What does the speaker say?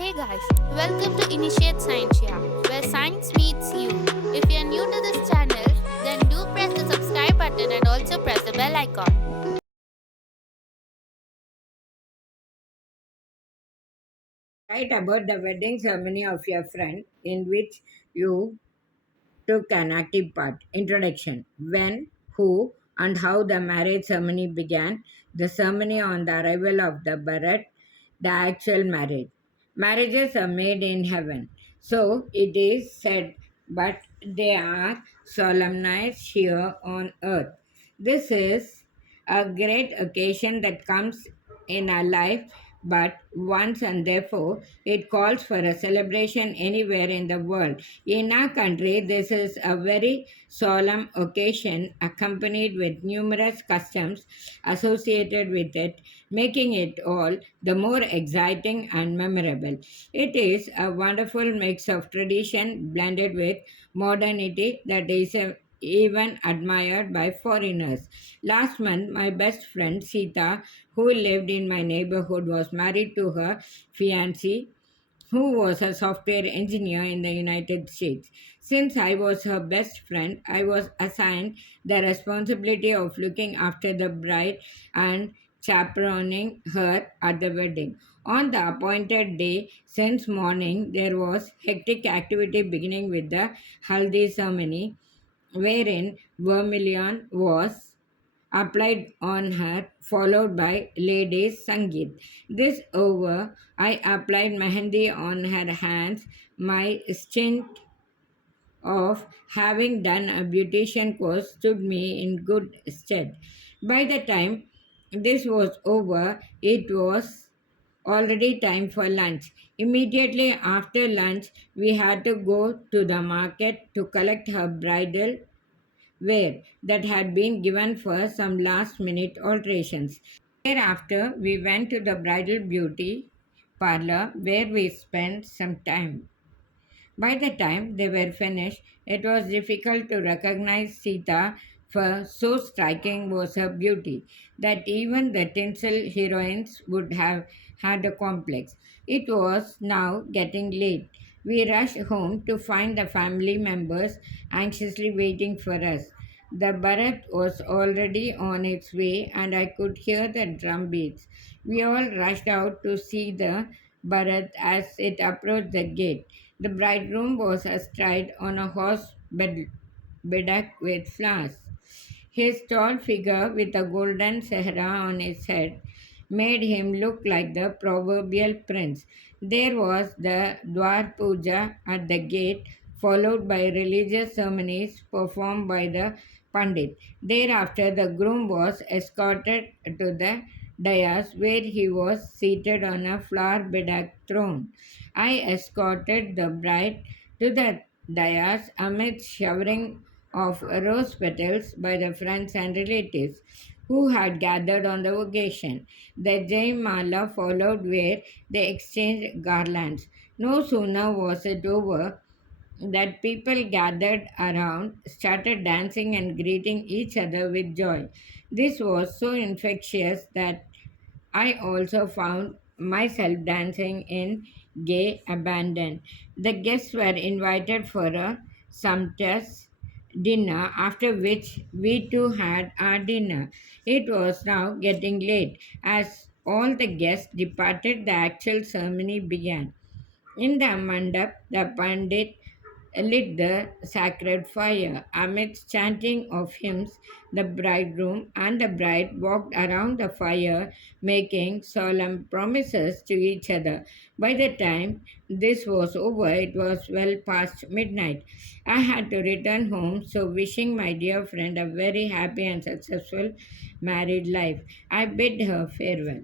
Hey guys, welcome to Initiate Scientia, where science meets you. If you're new to this channel, then do press the subscribe button and also press the bell icon. Write about the wedding ceremony of your friend in which you took an active part. Introduction: when, who, and how the marriage ceremony began, the ceremony on the arrival of the Bharat, the actual marriage. Marriages are made in heaven, so it is said, but they are solemnized here on earth. This is a great occasion that comes in our life but once, and therefore it calls for a celebration anywhere in the world. In our country, this is a very solemn occasion accompanied with numerous customs associated with it, making it all the more exciting and memorable. It is a wonderful mix of tradition blended with modernity that is even admired by foreigners. Last month, my best friend Sita, who lived in my neighborhood, was married to her fiancé, who was a software engineer in the United States. Since I was her best friend, I was assigned the responsibility of looking after the bride and chaperoning her at the wedding. On the appointed day, since morning, there was hectic activity beginning with the haldi ceremony, wherein vermilion was applied on her, followed by ladies' Sangeet. This over, I applied mehendi on her hands. My stint of having done a beautician course stood me in good stead. By the time this was over, it was already time for lunch. Immediately after lunch, we had to go to the market to collect her bridal wear that had been given for some last minute alterations. Thereafter, we went to the bridal beauty parlor where we spent some time. By the time they were finished, it was difficult to recognize Sita, for so striking was her beauty that even the tinsel heroines would have had a complex. It was now getting late. We rushed home to find the family members anxiously waiting for us. The Bharat was already on its way, and I could hear the drum beats. We all rushed out to see the Bharat as it approached the gate. The bridegroom was astride on a horse bedecked with flowers. His tall figure, with a golden sehra on his head, made him look like the proverbial prince. There was the Dwar Puja at the gate, followed by religious ceremonies performed by the Pandit. Thereafter, the groom was escorted to the dais where he was seated on a flower bedecked throne. I escorted the bride to the dais amid showering of rose petals by the friends and relatives who had gathered on the occasion. The Jaimala followed where they exchanged garlands. No sooner was it over that people gathered around, started dancing and greeting each other with joy. This was so infectious that I also found myself dancing in gay abandon. The guests were invited for a sumptuous dinner, after which we too had our dinner. It was now getting late. As all the guests departed, the actual ceremony began. In the mandap, the pandit lit the sacred fire. Amidst chanting of hymns, the bridegroom and the bride walked around the fire, making solemn promises to each other. By the time this was over, it was well past midnight. I had to return home, so wishing my dear friend a very happy and successful married life, I bid her farewell.